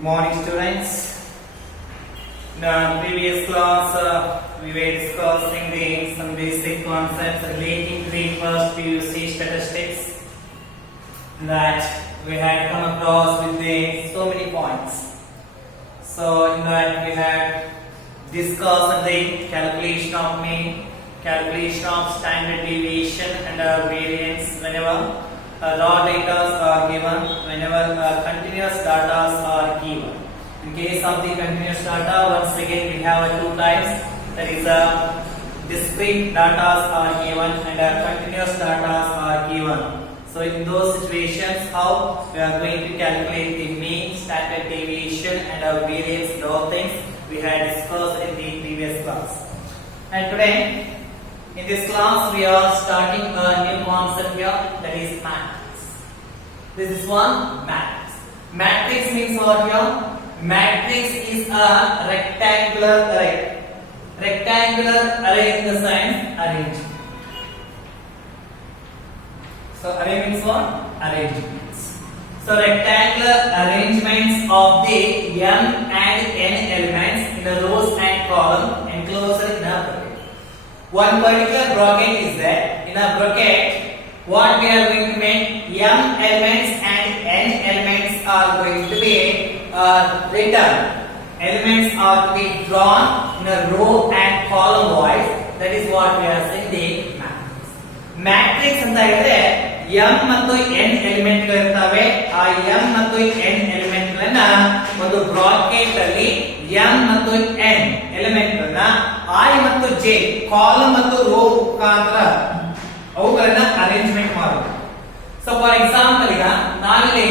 Morning students. In our previous class, we were discussing some basic concepts relating to the first PUC statistics that we had come across with so many points. So in that we had discussed the calculation of mean, calculation of standard deviation and variance whenever raw data are given, whenever continuous data are given. In case of the continuous data, once again we have two types, that is discrete data are given and continuous data are given. So in those situations, how we are going to calculate the mean, standard deviation and variance, those things we had discussed in the previous class. And today in this class we are starting a new concept here, that is matrix. This is one matrix. Matrix means what here? Matrix is a rectangular array. Rectangular array in the sense arrangement. So array means what? Arrangements. So rectangular arrangements of the m and n elements in the rows and column enclosed in a bracket. One particular bracket is there. In a bracket, what we are going to make, m elements and n elements are going to be written. Elements are to be drawn in a row and column wise. That is what we are saying the matrix. Matrix ಅಂತ ಹೇಳಿದ್ರೆ m ಮತ್ತು n element ಗಳು ಇರ್ತವೆ. ಆ m ಮತ್ತು n element ಗಳನ್ನ ಒಂದು ಬ್ರಾಕೆಟ್ ಅಲ್ಲಿ m ಮತ್ತು n ಎಲಿಮೆಂಟ್ ಗಳನ್ನ i ಮತ್ತು j ಕಾಲಮ್ ಮತ್ತು ರೋ ಮುಖಾಂತರ ಅವುಗಳನ್ನ ಅರೇಂಜ್ಮೆಂಟ್ ಮಾಡೋದು. ಸೊ ಫಾರ್ ಎಕ್ಸಾಂಪಲ್ ಈಗ ನಾವಿಲ್ಲಿ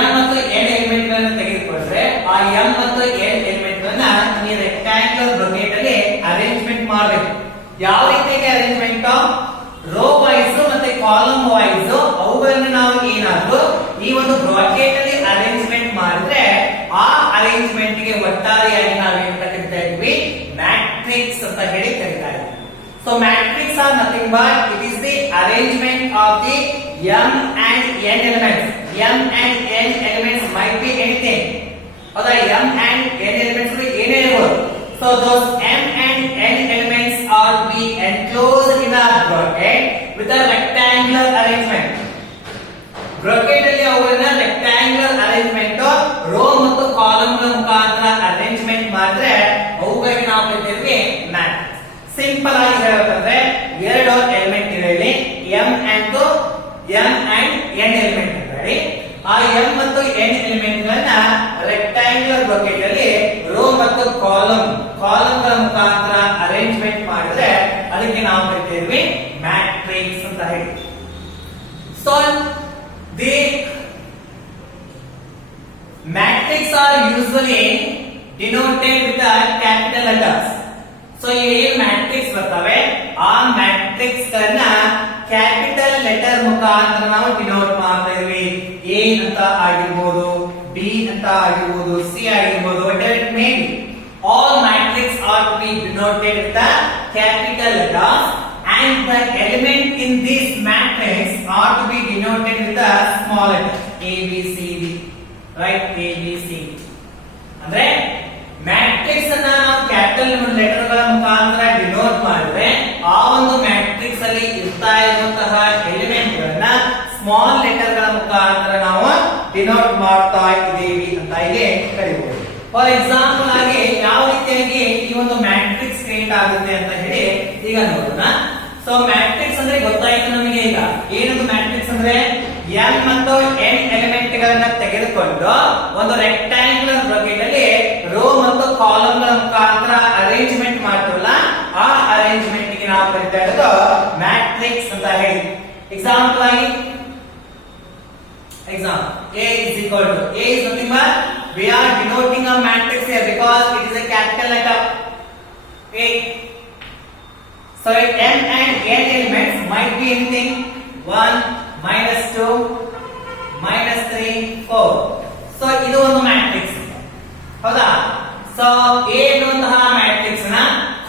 m ಮತ್ತು n ಎಲಿಮೆಂಟ್ ಗಳನ್ನ ತೆಗೆದುಕೊಂಡ್ರೆ ಆ m ಮತ್ತು n ಎಲಿಮೆಂಟ್ ಗಳನ್ನ ಈ ರೆಕ್ಟಾಂಗ್ಯುಲರ್ ಬ್ರಾಕೆಟ್ ಅಲ್ಲಿ ಅರೇಂಜ್ಮೆಂಟ್ ಮಾಡಬೇಕು. ಯಾವ ರೀತಿಯಾಗಿ ಅರೇಂಜ್ಮೆಂಟ್? ರೋ ವೈಸ್ ಮತ್ತೆ ಕಾಲಮ್ ವೈಸ್ ಅವುಗಳನ್ನು ನಾವು ಏನಾದ್ರು ಈ ಒಂದು ಬ್ರಾಕೆಟ್ ಅಲ್ಲಿ ಅರೇಂಜ್ಮೆಂಟ್ ಮಾಡಿದ್ರೆ ಆ ಅರೇಂಜ್ಮೆಂಟ್ ಗೆ ಒಟ್ಟಾರೆಯಾಗಿ ನಾವು ಏನು ಕರೀತಾ ಇದ್ವಿ? ಮ್ಯಾಟ್ರಿಕ್ಸ್ ಅಂತ ಹೇಳಿ ಕರೀತಾ ಇದ್ವಿ. So matrix are nothing but it is the arrangement of the m and n elements. m and n elements might be anything. ಹೌದಾ? m and n elements ಏನೇ ಇರಬಹುದು. So those m and n elements are to be enclosed in a bracket with a rectangular arrangement. Bracket ಅಲ್ಲಿ ಅವುಗಳನ್ನ rectangular arrangement rho ಮತ್ತು ಕಾಲಮ್ ಗಳ ಮುಖಾಂತರ ಅರೇಂಜ್ಮೆಂಟ್ ಮಾಡಿದ್ರೆ ಅವುಗಳಿಗೆ ನಾವು ಕರೀತೀವಿ ಮ್ಯಾಟ್ರಿಕ್ಸ್. ಸಿಂಪಲ್ ಆಗಿ ಹೇಳಬೇಕಂದ್ರೆ ಎರಡು ಎಲಿಮೆಂಟ್ ಇದೆ ಇಲ್ಲಿ, m and n ಎಲಿಮೆಂಟ್ ಇದ್ದಾರೆ. ಆ m ಮತ್ತು n ಎಲಿಮೆಂಟ್ ಗಳನ್ನ ರೆಕ್ಟಾಂಗ್ಯುಲರ್ ಬ್ರಾಕೆಟ್ ಅಲ್ಲಿ ರೋ ಮತ್ತು ಕಾಲಮ್ ಗಳ ಮುಖಾಂತರ ಅರೇಂಜ್ಮೆಂಟ್ ಮಾಡಿದ್ರೆ ಅದಕ್ಕೆ ನಾವು ಕರೀತೀವಿ ಮ್ಯಾಟ್ರಿಕ್ಸ್ ಅಂತ ಹೇಳಿ. So the matrix are usually denoted with capital letters. So ಏನ್ ಮ್ಯಾಟ್ರಿಕ್ಸ್ ಬರ್ತವೆ ಆ ಮ್ಯಾಟ್ರಿಕ್ಸ್ ಗಳನ್ನ ಕ್ಯಾಪಿಟಲ್ ಲೆಟರ್ ಮುಖಾಂತರ ನಾವು ಡಿನೋಟ್ ಮಾಡ್ತಾ ಇದೀವಿ. ಎ ಅಂತ ಆಗಿರ್ಬೋದು, ಬಿ ಅಂತ ಆಗಿರ್ಬೋದು, ಸಿ ಆಗಿರ್ಬೋದು, whatever it may be. All matrices are to be denoted with the capital letters and the element in this matrix are to be denoted with the small letters A, B, C, D. Right? A, B, C. ಅಂದ್ರೆ ಮ್ಯಾಟ್ರಿಕ್ಸ್ ಅನ್ನ ನಾವು capital letter ಗಳ ಮುಖಾಂತರ ಡಿನೋಟ್ ಮಾಡಿದ್ರೆ ಆ ಒಂದು ಮ್ಯಾಟ್ರಿಕ್ಸ್ ಅಲ್ಲಿ ಇರ್ತಾ ಇರುವಂತಹ ಎಲಿಮೆಂಟ್ ಗಳನ್ನ ಸ್ಮಾಲ್ ಲೆಟರ್ ಗಳ ಮುಖಾಂತರ ನಾವು ಡಿನೋಟ್ ಮಾಡ್ತಾ ಇದ್ದೀವಿ ಅಂತ ಇಲ್ಲಿ ಕರೀಬಹುದು. ಫಾರ್ ಎಕ್ಸಾಂಪಲ್ ಆಗಿ ಯಾವ ರೀತಿಯಾಗಿ ಈ ಒಂದು ಮ್ಯಾಟ್ರಿಕ್ಸ್ ಕ್ರಿಯೇಟ್ ಆಗುತ್ತೆ ಅಂತ ಹೇಳಿ ಈಗ ನೋಡೋಣ. ಸೊ ಮ್ಯಾಟ್ರಿಕ್ಸ್ ಅಂದ್ರೆ ಗೊತ್ತಾಯ್ತು ನಮಗೆ. ಈಗ ಏನದು ಮ್ಯಾಟ್ರಿಕ್ಸ್ ಅಂದ್ರೆ m ಮತ್ತು n ಎಲಿಮೆಂಟ್ ಗಳನ್ನ ತೆಗೆದುಕೊಂಡು ಒಂದು ರೆಕ್ಟಾಂಗ್ಯುಲರ್ ಬ್ರಾಕೆಟ್ ಅಲ್ಲಿ ರೋ ಮತ್ತು ಕಾಲಮ್ ಗಳ ಮುಖಾಂತರ ಅರೇಂಜ್ಮೆಂಟ್ ಮಾಡ್ತೀವಲ್ಲ ಆ ಅರೇಂಜ್ಮೆಂಟ್ ಗೆ ನಾವು ಕರೀತಾ ಇರೋದು ಮ್ಯಾಟ್ರಿಕ್ಸ್ ಅಂತ ಹೇಳಿ. ಎಕ್ಸಾಂಪಲ್ ಆಗಿ A is equal to A is nothing but we are denoting a matrix here because it is a capital letter A. So m and n elements might be anything 1, -2, -3, 4. So ಇದು ಒಂದು ಮ್ಯಾಟ್ರಿಕ್ಸ್ ಹೌದಾ? ಸೊ A ಎನ್ನುವಂತಹ ಮ್ಯಾಟ್ರಿಕ್ಸ್ ನ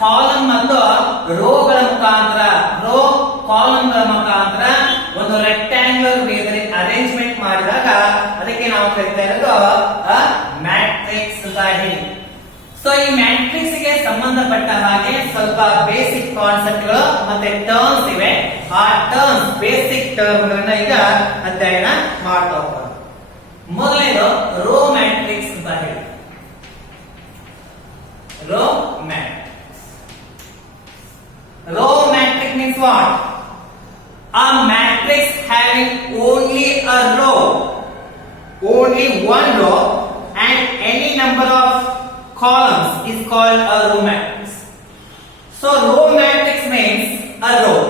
ಕಾಲಮ್ ಮತ್ತು ರೋ ಗಳ ಮುಖಾಂತರ ಕಾಲಮ್ ಗಳ ಮುಖಾಂತರ ಒಂದು ರೆಕ್ಟಾಂಗ್ಯುಲರ್ ವೇದಲ್ಲಿ ಅರೇಂಜ್ಮೆಂಟ್ ಮಾಡಿದಾಗ ಅದಕ್ಕೆ ನಾವು ಕರೀತಾ ಇರೋದು ಹೇಳಿ. ಸೊ ಈ ಮ್ಯಾಟ್ರಿಕ್ಸ್ ಗೆ ಸಂಬಂಧಪಟ್ಟ ಹಾಗೆ ಸ್ವಲ್ಪ ಬೇಸಿಕ್ ಕಾನ್ಸೆಪ್ಟ್ ಗಳು ಮತ್ತೆ ಟರ್ಮ್ಸ್ ಇವೆ. ಆ ಟರ್ಮ್ಸ್ ಬೇಸಿಕ್ ಟರ್ಮ್ ಗಳನ್ನ ಈಗ ಅಧ್ಯಯನ ಮಾಡ್ತಾ ಹೋಗೋಣ. ಮೊದಲನೇದು ರೋ ಮ್ಯಾಟ್ರಿಕ್ಸ್ ಅಂತ ಹೇಳಿ. Row matrix. Row matrix means what? A matrix having only a row, only one row and any number of columns is called a row matrix. So row matrix means a row.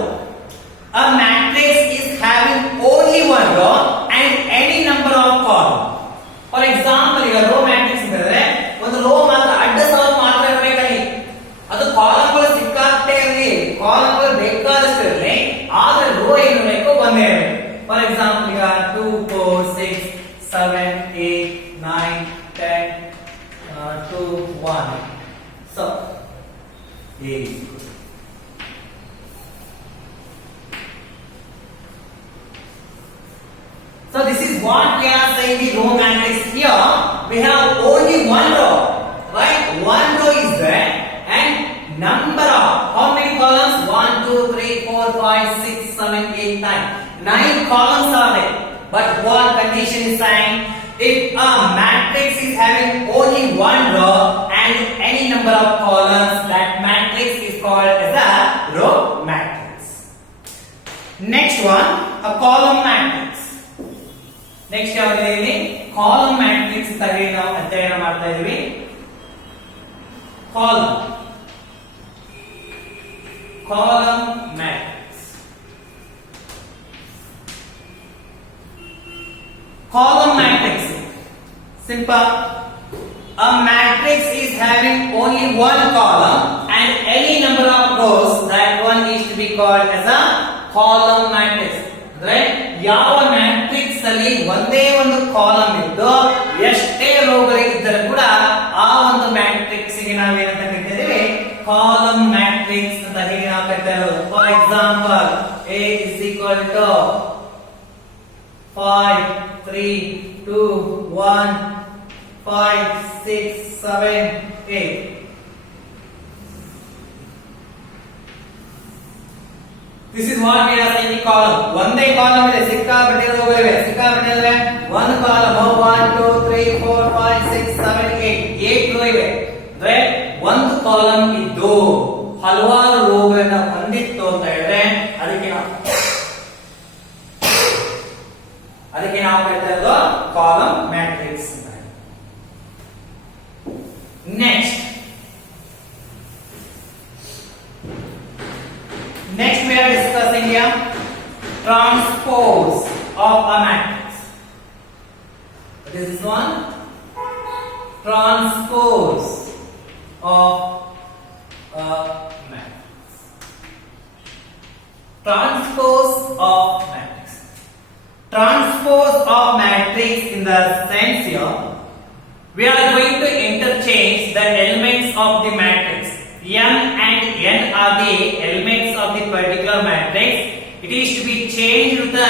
A matrix is having only one row and any number of columns. For example, ಈಗ row matrix ಅಂದ್ರೆ ಒಂದು ರೋ ಮಾತ್ರ ಅಡ್ಡ ಸಾಲು ಮಾತ್ರ ಇರಬೇಕಲ್ಲಿ. ಅದು ಕಾಲಮ್ಗಳು ಸಿಕ್ಕಾಗ್ತೇ ಇರಲಿ, ಕಾಲಮ್ಗಳು ಬೇಕಾದಷ್ಟು ಇರಲಿ, ಆದ್ರೆ ರೋ ಏನಿರಬೇಕು ಒಂದೇ ಇರಬೇಕು. ಫಾರ್ ಎಕ್ಸಾಂಪಲ್ ಈಗ 2 4 6 7 8 9 10 2 1. So A is good. So this is what we are saying the row matrix. Here we have only one row, right? One row is there and number of how many columns? 1 2 3 4 5 6 7 8 9. 9 columns are there. But what condition is saying? If a matrix is having only one row and any number of columns, that matrix is called as a row matrix. Next one, a column matrix. Next ಯಾವುದು ಇಲ್ಲಿ column matrix ಅಂತ ಹೇಳಿ ನಾವು ಅಧ್ಯಯನ ಮಾಡ್ತಾ ಇದೀವಿ. Column matrix. Column matrix simple. A matrix is having only one column and any number of rows, that one is to be called as a column matrix. Right? ಯಾವ ಮ್ಯಾಟ್ರಿಕ್ಸ್ ಅಲ್ಲಿ ಒಂದೇ ಒಂದು ಕಾಲಮ್ ಇದ್ದು ಎಷ್ಟೇ ರೋಗಳಿದ್ದರೂ ಕೂಡ ಆ ಒಂದು ಮ್ಯಾಟ್ರಿಕ್ಸ್ ಗೆ ನಾವೇನಂತ ಕರಿತೀವಿ? ಕಾಲಮ್ ಮ್ಯಾಟ್ರಿಕ್ಸ್ ಅಂತ ಹೇಳಿ ನಾವು ಕರಿತಾ ಇರೋದು. For example A is equal to 5 3 2 1 5 6 7 8. This is what we are saying column. ಒಂದೇ ಕಾಲಮ್ ಇದೆ, ಸಿಕ್ಕಾಪಟ್ಟೆ ರೋಗಳಿವೆ, ಸಿಕ್ಕಾಪಟ್ಟೆ ಒಂದು ಕಾಲಮ್ 1 2 3 4 5 6 7 8 ರೋ ಇವೆ. ಅಂದ್ರೆ ಒಂದು ಕಾಲಮ್ ಇದ್ದು ಹಲವಾರು ರೋಗಳನ್ನ ಹೊಂದಿತ್ತು ಅಂತ ಹೇಳಿದ್ರೆ ಅದಕ್ಕೆ ನಾವು ಕರಿತಾ ಇರೋದು ಕಾಲಮ್ ಮ್ಯಾಟ್ರಿಕ್ಸ್ ಅಂತ. Next we are discussing here transpose of a matrix. What is this one? Transpose of a matrix. Transpose of matrix. Transpose of matrix in the sense here, we are going to interchange the elements of the matrix. M and N are the elements of the particular matrix. It is to be changed with the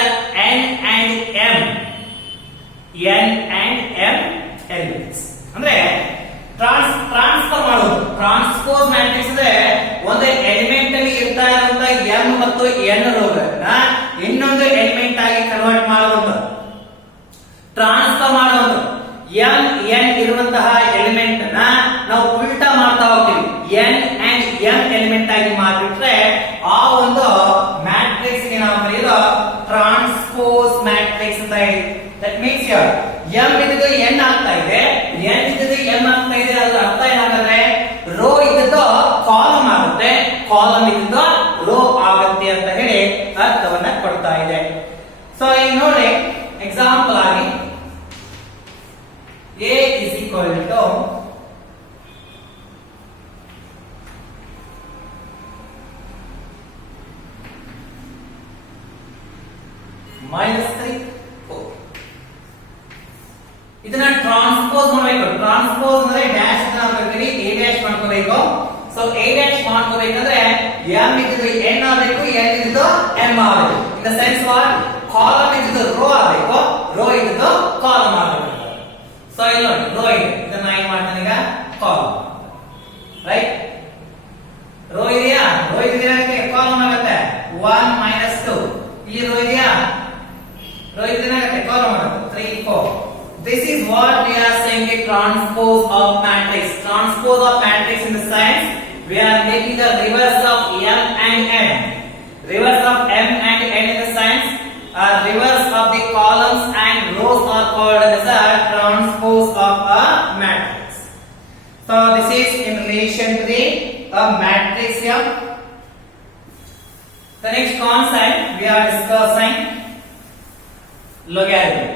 N and M. N and M elements. ಅಂದ್ರೆ ಟ್ರಾನ್ಸ್ಫರ್ ಮಾಡೋದು. Transpose matrix ಅಂದ್ರೆ ಒಂದು ಎಲಿಮೆಂಟ್ ಅಲ್ಲಿ ಇರ್ತಾ ಇರುವಂತ M ಮತ್ತು N ರೋಗಳನ್ನ ಇನ್ನೊಂದು ಎಲಿಮೆಂಟ್ ಆಗಿ ಕನ್ವರ್ಟ್ ಮಾಡುವುದು, ಟ್ರಾನ್ಸ್ಫರ್ ಮಾಡುವುದು. M N ಇರುವಂತಹ ಎಲಿಮೆಂಟ್ ಅನ್ನ ನಾವು ಉಲ್ಟಾ ಮಾಡ್ತಾ ಹೋಗ್ತೀವಿ. N and M ಎಲಿಮೆಂಟ್ ಆಗಿ ಮಾಡಿಬಿಟ್ರೆ ಆ ಒಂದು ಮ್ಯಾಟ್ರಿಕ್ಸ್ ಗೆ ನಾವು ಕರೆಯೋದು ಟ್ರಾನ್ಸ್ಪೋಸ್ ಮ್ಯಾಟ್ರಿಕ್ಸ್ ಅಂತ ಹೇಳಿ. ದಟ್ ಮೀನ್ಸ್ here M ಇದ್ದು N ಆಗ್ತಾ ಇದೆ, N ಇದ್ದು M ಆಗ್ತಾ ಇದೆ. ಅದರ ಅರ್ಥ ಏನಾಗುತ್ತೆ? ರೋ ಇದ್ದು ಕಾಲಮ್ ಆಗುತ್ತೆ, ಕಾಲಮ್ ಇದ್ದು ರೋ ಆಗುತ್ತೆ ಅಂತ ಹೇಳಿ ಅರ್ಥವನ್ನ ಕೊಡ್ತಾ ಇದೆ. ಸೊ ಈಗ ನೋಡಿ ಎಕ್ಸಾಂಪಲ್ ಆಗಿ A is equal to -3 4. ಇದನ್ನ ಟ್ರಾನ್ಸ್ಪೋಸ್ ಮಾಡಬೇಕು. ಟ್ರಾನ್ಸ್ಪೋಸ್ ಅಂದ್ರೆ ಡ್ಯಾಶ್ ಅನ್ನ ಬರ್ತೀವಿ, A ಡ್ಯಾಶ್ ಮಾಡ್ಕೋಬೇಕು. ಸೊ A ಡ್ಯಾಶ್ ಮಾಡ್ಕೋಬೇಕಂದ್ರೆ M ಇದ್ದು N ಆಗಬೇಕು, N ಇದ್ದು M ಆಗಬೇಕು. In the sense what? Column ಇದ್ದು ರೋ ಆಗಬೇಕು, ರೋ ಇದ್ದು ಕಾಲಮ್ ಆಗಬೇಕು. ಸೊ ಇಲ್ಲಿ ನೋಡಿ ರೋ ಇದೆ, ಇದನ್ನ ಏನ್ ಮಾಡ್ತಾನೆ ಈಗ Rohit ಏನಾಗುತ್ತೆ ಕಾಲಮ್ ಆಗುತ್ತೆ 3 4. This is what we are saying a transpose of matrix. Transpose of matrix in the sense we are making the reverse of m and n. Reverse of m and n in the sense reverse of the columns and rows are called as a transpose of a matrix. So this is in relation to a matrix here. The next concept we are discussing logarithm.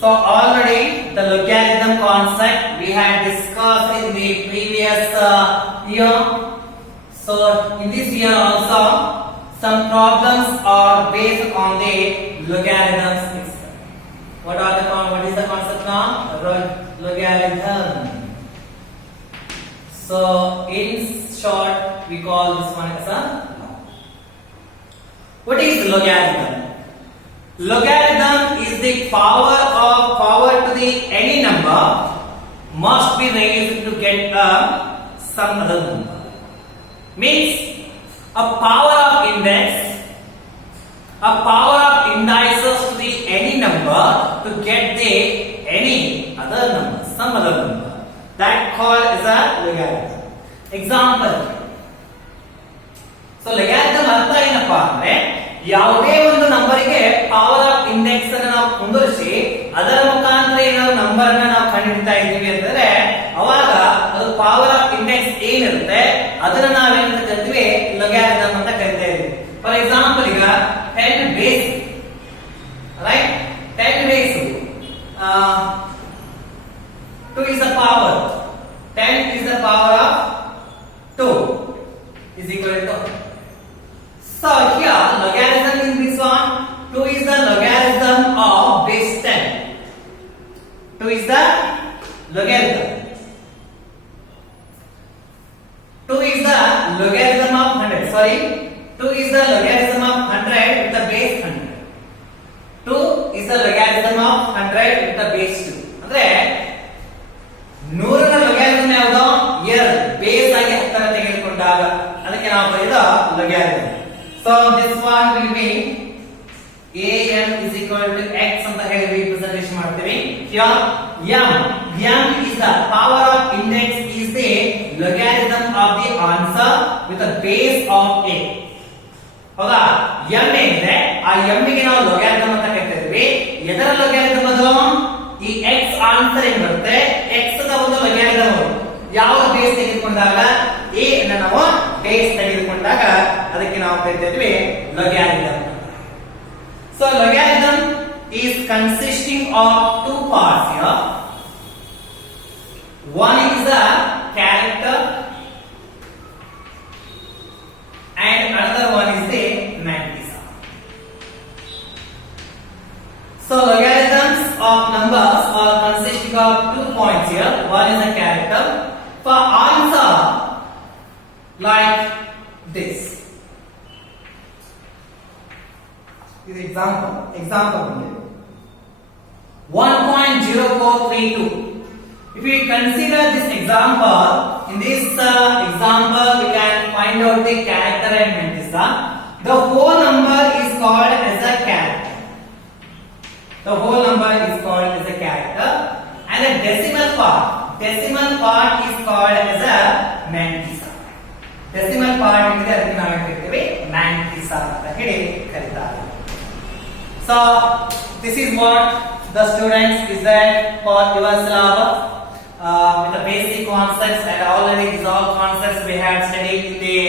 So already the logarithm concept we had discussed in the previous year. So in this year also some problems are based on the logarithms. What is the concept now? Logarithm. So in short we call this one as a log. What is logarithm? Logarithm is the power to the any number must be raised to get some other number. Means a power of indices to the any number to get the any other number, some other number. That called as a logarithm. Example. So logarithm ಅರ್ಥ ಏನಪ್ಪಾ ಅಂದ್ರೆ ಯಾವುದೇ ಒಂದು ನಂಬರಿಗೆ power of index ಅನ್ನು ನಾವು ಕುಂದಿರಿಸಿ ಅದರ ಮುಖಾಂತರ ಏನಾದ್ರು ನಂಬರ್ ಅನ್ನ ನಾವು ಕಂಡುಹಿಡಿತಾ ಇದ್ದೀವಿ ಅಂತಂದ್ರೆ ಅವಾಗ ಅದು ಪವರ್ ಆಫ್ ಇಂಡೆಕ್ಸ್ ಏನಿರುತ್ತೆ ಅದನ್ನ ನಾವೇನಂತ ಕರಿತೀವಿ ಲೊಗ್ಯಾರಿಥಮ್ ಅಂತ ಕರಿತಾ ಇದ್ದೀವಿ. ಫಾರ್ ಎಕ್ಸಾಂಪಲ್ ಈಗ 10 ಬೇಸ್ ರೈಟ್ 10 ಬೇಸ್ 2 is the power 10 is the power of 2 is equal to. So here logarithm in this one 2 is the logarithm of base 10. 2 is the logarithm. 2 is the logarithm of 100. Sorry, 2 is the logarithm of 100 with the base 100. 2 is the logarithm of 100 with the base 2. ಅಂದ್ರೆ 100 ನ logarithm ಯಾವುದು 2 ಬೇಸ್ ಆಗಿ 10 ನ ತೆಗೆದುಕೊಂಡಾಗ ಅದಕ್ಕೆ ನಾವು ಬರೆದ logarithm. So this one will be an is equal to x ಅಂತ ಹೇಳಿ representation ಮಾಡ್ತೀವಿ. Here m is the power of index is the logarithm of the answer with a base of a. ಹೌದಾ m ಏನಿದೆ ಆ m ಗೆ ನಾವು logarithm ಅಂತ ಕರಿತೀವಿ. ಎದರ logarithm ಅದು ಈ x ಆನ್ಸರ್ ಏನು ಬರುತ್ತೆ x ದ ಒಂದು logarithm ಯಾವ ಬೇಸ್ ತೆಗೆದುಕೊಂಡಾಗ a ಅನ್ನು ನಾವು ಬೇಸ್ ತೆಗೆದುಕೊಂಡಾಗ ಅದಕ್ಕೆ ನಾವು ಕರಿತೀವಿ logarithm. So logarithm is consisting of two parts here. One is the character and another one is the matrix. So logarithms of numbers are consisting of 2 points here. One is the character. For answer like this. This is example 1.0432. If we consider this example, in this example we can find out the character and matrix. The whole number is called as a character. The whole number is called as a character, and the decimal part is called as a matrix. Decimal part is ಅದಕ್ಕೆ ನಾವು ಹೇಳ್ತೀವಿ matrix ಅಂತ ಹೇಳಿ ಕರೀತಾರೆ. So this is what the students is that for your syllabus with the basic concepts, and already these all concepts we had studied in the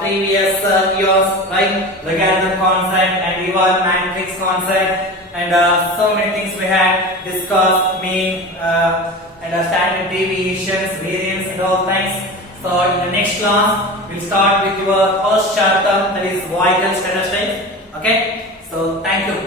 previous years, right? Logarithm concept and even matrix concept, and so many things we had discussed, mean and standard deviations, variance, and all things. So in the next class we'll start with your first chapter, that is Weigel statistics. Okay, so thank you.